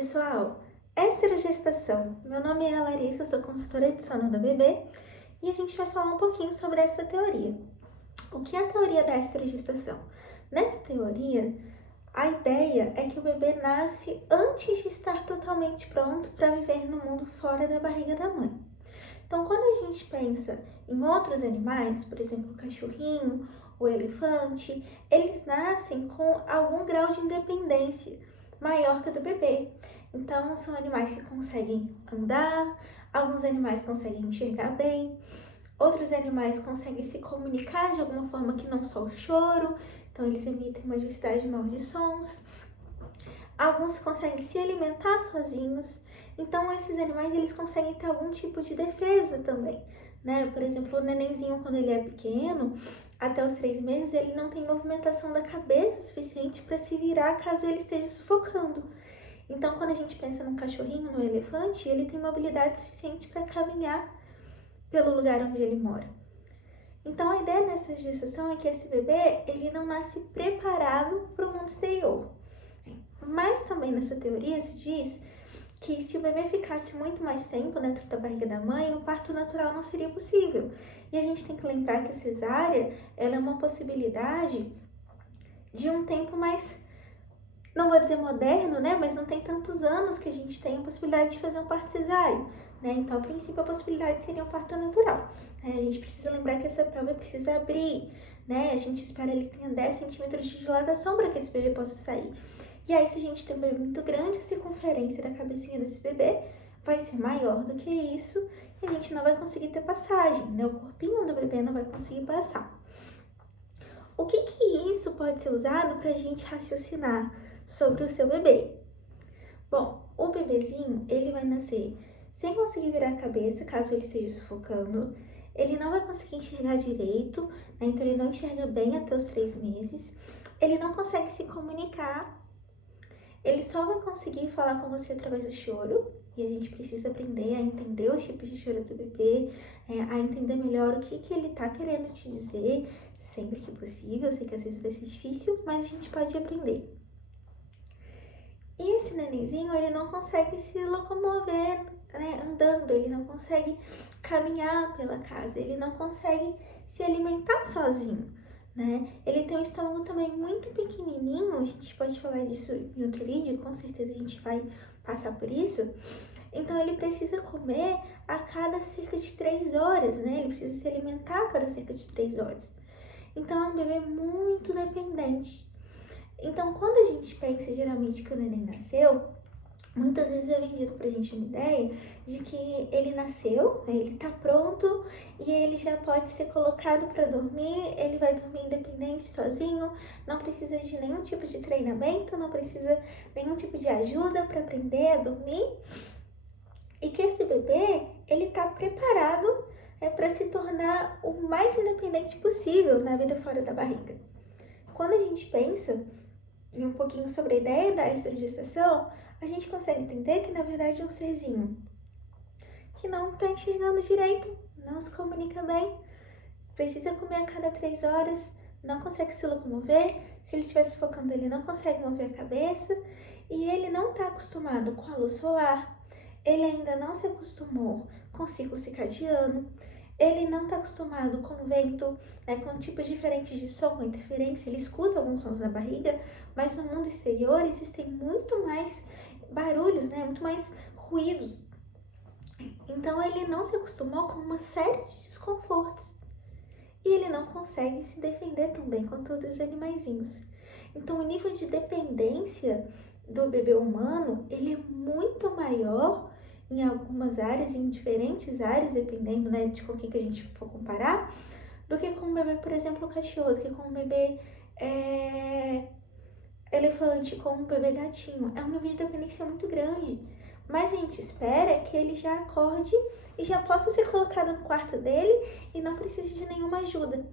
pessoal! Esterogestação. Meu nome é Larissa, sou consultora de sono do bebê e a gente vai falar um pouquinho sobre essa teoria. O que é a teoria da esterogestação? Nessa teoria, a ideia é que o bebê nasce antes de estar totalmente pronto para viver no mundo fora da barriga da mãe. Então, quando a gente pensa em outros animais, por exemplo, o cachorrinho, o elefante, eles nascem com algum grau de independência maior que o do bebê. Então, são animais que conseguem andar, alguns animais conseguem enxergar bem, outros animais conseguem se comunicar de alguma forma que não só o choro, então eles emitem uma diversidade maior de sons. Alguns conseguem se alimentar sozinhos, então esses animais eles conseguem ter algum tipo de defesa também, né? Por exemplo, o nenenzinho quando ele é pequeno, até os 3 meses, ele não tem movimentação da cabeça suficiente para se virar caso ele esteja sufocando. Então, quando a gente pensa num cachorrinho, no elefante, ele tem mobilidade suficiente para caminhar pelo lugar onde ele mora. Então, a ideia nessa gestação é que esse bebê, ele não nasce preparado para o mundo exterior. Mas também nessa teoria se diz que se o bebê ficasse muito mais tempo dentro da barriga da mãe, o parto natural não seria possível. E a gente tem que lembrar que a cesárea, ela é uma possibilidade de um tempo mais, não vou dizer moderno, né? Mas não tem tantos anos que a gente tem a possibilidade de fazer um parto cesáreo, né? Então, a princípio, a possibilidade seria um parto natural. A gente precisa lembrar que essa pelve precisa abrir, né? A gente espera ele tenha 10 centímetros de dilatação para que esse bebê possa sair. E aí, se a gente tem um bebê muito grande, a circunferência da cabecinha desse bebê vai ser maior do que isso e a gente não vai conseguir ter passagem, né? O corpinho do bebê não vai conseguir passar. O que isso pode ser usado para a gente raciocinar sobre o seu bebê? Bom, o bebezinho, ele vai nascer sem conseguir virar a cabeça, caso ele esteja sufocando. Ele não vai conseguir enxergar direito, né? Então ele não enxerga bem até os 3 meses. Ele não consegue se comunicar. Ele só vai conseguir falar com você através do choro, e a gente precisa aprender a entender os tipos de choro do bebê, a entender melhor o que ele tá querendo te dizer, sempre que possível. Eu sei que às vezes vai ser difícil, mas a gente pode aprender. E esse nenenzinho, ele não consegue se locomover, né, andando, ele não consegue caminhar pela casa, ele não consegue se alimentar sozinho, né? Ele tem um estômago também muito pequenininho, a gente pode falar disso em outro vídeo, com certeza a gente vai passar por isso. Então, ele precisa comer a cada cerca de 3 horas, né? Ele precisa se alimentar a cada cerca de 3 horas. Então, é um bebê muito dependente. Então, quando a gente pensa geralmente que o neném nasceu, muitas vezes é vendido pra gente uma ideia de que ele nasceu, né, ele tá pronto e ele já pode ser colocado para dormir, ele vai dormir independente, sozinho, não precisa de nenhum tipo de treinamento, não precisa de nenhum tipo de ajuda para aprender a dormir. E que esse bebê, ele tá preparado para se tornar o mais independente possível na vida fora da barriga. Quando a gente pensa e um pouquinho sobre a ideia da esterogestação, a gente consegue entender que na verdade é um serzinho que não está enxergando direito, não se comunica bem, precisa comer a cada 3 horas, não consegue se locomover, se ele estiver sufocando ele não consegue mover a cabeça e ele não está acostumado com a luz solar, ele ainda não se acostumou com o ciclo circadiano, ele não está acostumado com o vento, né, com tipos diferentes de som, com interferência, ele escuta alguns sons na barriga, mas no mundo exterior existem muito mais barulhos, né, muito mais ruídos. Então ele não se acostumou com uma série de desconfortos e ele não consegue se defender tão bem quanto outros animaizinhos. Então o nível de dependência do bebê humano, ele é muito maior em algumas áreas, em diferentes áreas, dependendo, né, de com quem que a gente for comparar, do que com um bebê, por exemplo, cachorro, do que com um bebê elefante, com um bebê gatinho. É um nível de dependência muito grande. Mas a gente espera que ele já acorde e já possa ser colocado no quarto dele e não precise de nenhuma ajuda.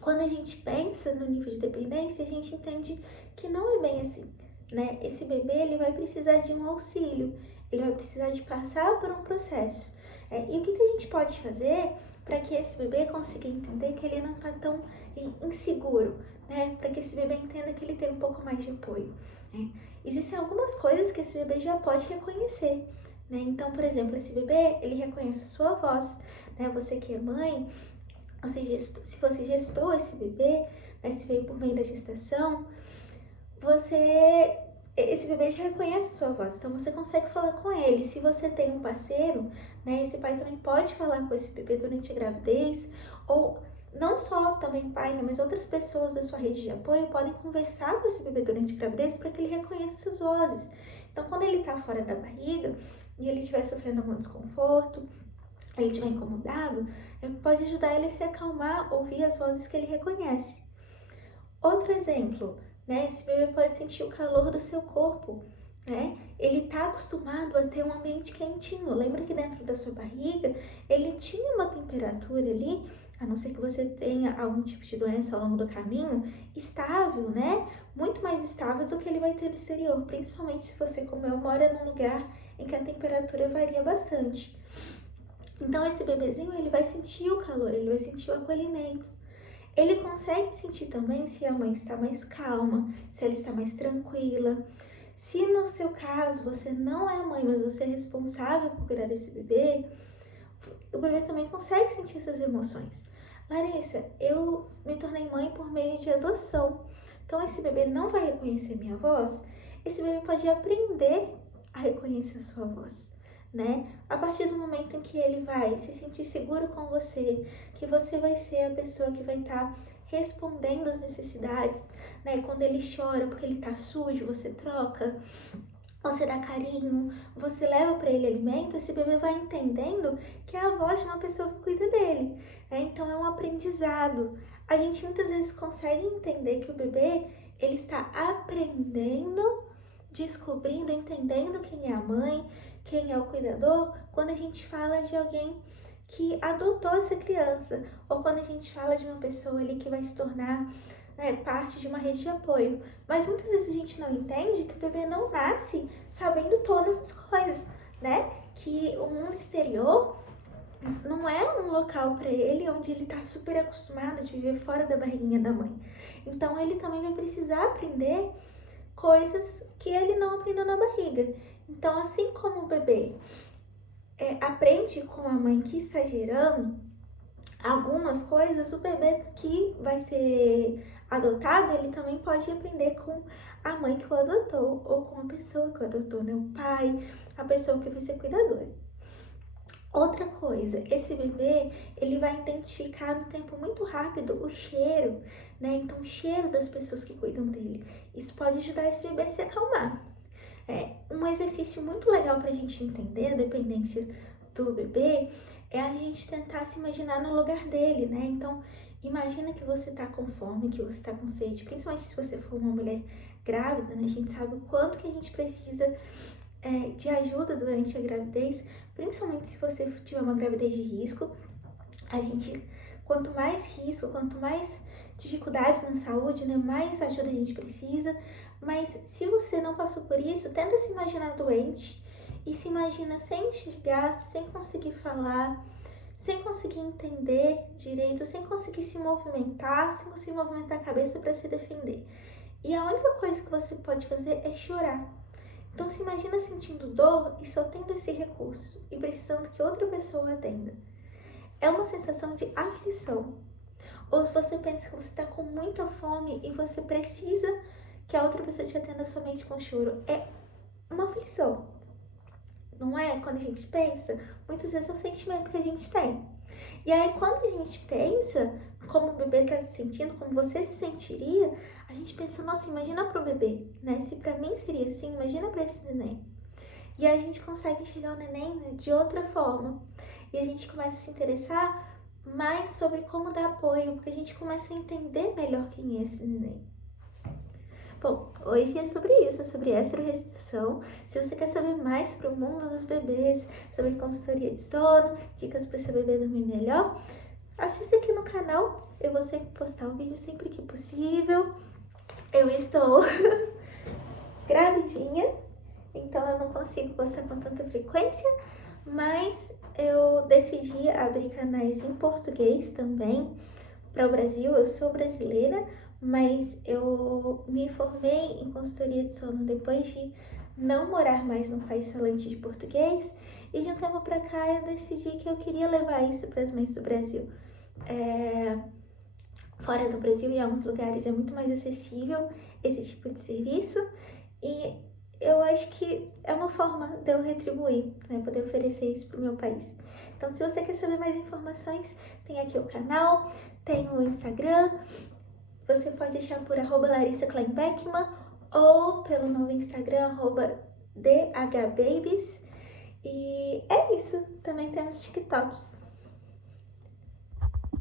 Quando a gente pensa no nível de dependência, a gente entende que não é bem assim, né? Esse bebê, ele vai precisar de um auxílio, ele vai precisar de passar por um processo. E o que a gente pode fazer para que esse bebê consiga entender que ele não está tão inseguro, né? Para que esse bebê entenda que ele tem um pouco mais de apoio, né? existem algumas coisas que esse bebê já pode reconhecer, né? Então, por exemplo, esse bebê, ele reconhece a sua voz, né? Você que é mãe, se você gestou esse bebê, né? Se veio por meio da gestação, esse bebê já reconhece a sua voz, então você consegue falar com ele. Se você tem um parceiro, né, esse pai também pode falar com esse bebê durante a gravidez, ou não só também pai, né, mas outras pessoas da sua rede de apoio podem conversar com esse bebê durante a gravidez para que ele reconheça essas vozes. Então, quando ele está fora da barriga e ele estiver sofrendo algum desconforto, ele estiver incomodado, pode ajudar ele a se acalmar, ouvir as vozes que ele reconhece. Outro exemplo, né? Esse bebê pode sentir o calor do seu corpo, né? Ele está acostumado a ter um ambiente quentinho. Lembra que dentro da sua barriga ele tinha uma temperatura ali, a não ser que você tenha algum tipo de doença ao longo do caminho, estável, né? Muito mais estável do que ele vai ter no exterior, principalmente se você, como eu, mora num lugar em que a temperatura varia bastante. Então esse bebezinho, ele vai sentir o calor, ele vai sentir o acolhimento. Ele consegue sentir também se a mãe está mais calma, se ela está mais tranquila. Se no seu caso você não é a mãe, mas você é responsável por cuidar desse bebê, o bebê também consegue sentir essas emoções. Larissa, eu me tornei mãe por meio de adoção. Então esse bebê não vai reconhecer minha voz? Esse bebê pode aprender a reconhecer a sua voz, né? A partir do momento em que ele vai se sentir seguro com você, que você vai ser a pessoa que vai estar respondendo às necessidades, né? Quando ele chora porque ele tá sujo, você troca, você dá carinho, você leva para ele alimento, esse bebê vai entendendo que é a voz de uma pessoa que cuida dele, né? Então é um aprendizado. A gente muitas vezes consegue entender que o bebê, ele está aprendendo, descobrindo, entendendo quem é a mãe, quem é o cuidador, quando a gente fala de alguém que adotou essa criança, ou quando a gente fala de uma pessoa ali que vai se tornar, né, parte de uma rede de apoio. Mas muitas vezes a gente não entende que o bebê não nasce sabendo todas as coisas, né? Que o mundo exterior não é um local para ele onde ele está super acostumado de viver fora da barriguinha da mãe. Então ele também vai precisar aprender coisas que ele não aprendeu na barriga. Então, assim como o bebê aprende com a mãe que está gerando algumas coisas, o bebê que vai ser adotado, ele também pode aprender com a mãe que o adotou, ou com a pessoa que o adotou, né? O pai, a pessoa que vai ser cuidadora. Outra coisa, esse bebê, ele vai identificar num tempo muito rápido o cheiro, né? Então, o cheiro das pessoas que cuidam dele. Isso pode ajudar esse bebê a se acalmar. Um exercício muito legal para a gente entender a dependência do bebê é a gente tentar se imaginar no lugar dele, né? Então, imagina que você tá com fome, que você tá com sede, principalmente se você for uma mulher grávida, né? A gente sabe o quanto que a gente precisa de ajuda durante a gravidez, principalmente se você tiver uma gravidez de risco. Quanto mais risco, quanto mais dificuldades na saúde, né, mais ajuda a gente precisa. Mas se você não passou por isso, tenta se imaginar doente e se imagina sem enxergar, sem conseguir falar, sem conseguir entender direito, sem conseguir se movimentar, sem conseguir movimentar a cabeça para se defender. E a única coisa que você pode fazer é chorar. Então se imagina sentindo dor e só tendo esse recurso e precisando que outra pessoa atenda. É uma sensação de aflição. Ou se você pensa que você está com muita fome e você precisa que a outra pessoa te atenda somente com choro, é uma aflição. Não é? Quando a gente pensa, muitas vezes é o sentimento que a gente tem. E aí, quando a gente pensa como o bebê está se sentindo, como você se sentiria, a gente pensa, nossa, imagina pro bebê, né? Se pra mim seria assim, imagina pra esse neném. E aí a gente consegue enxergar o neném, né, de outra forma. E a gente começa a se interessar mais sobre como dar apoio, porque a gente começa a entender melhor quem é esse neném. Bom, hoje é sobre isso, é sobre estrorrestrição. Se você quer saber mais sobre o mundo dos bebês, sobre consultoria de sono, dicas para seu bebê dormir melhor, assista aqui no canal. Eu vou sempre postar um vídeo sempre que possível. Eu estou gravidinha, então eu não consigo postar com tanta frequência, mas eu decidi abrir canais em português também para o Brasil. Eu sou brasileira, mas eu me formei em consultoria de sono depois de não morar mais num país falante de português, e de um tempo pra cá eu decidi que eu queria levar isso para as mães do Brasil. Fora do Brasil, em alguns lugares é muito mais acessível esse tipo de serviço, e eu acho que é uma forma de eu retribuir, né, poder oferecer isso para o meu país. Então, se você quer saber mais informações, tem aqui o canal, tem o Instagram, você pode achar por @LarissaKleinBeckmann ou pelo novo Instagram, @dhbabies. E é isso, também temos TikTok.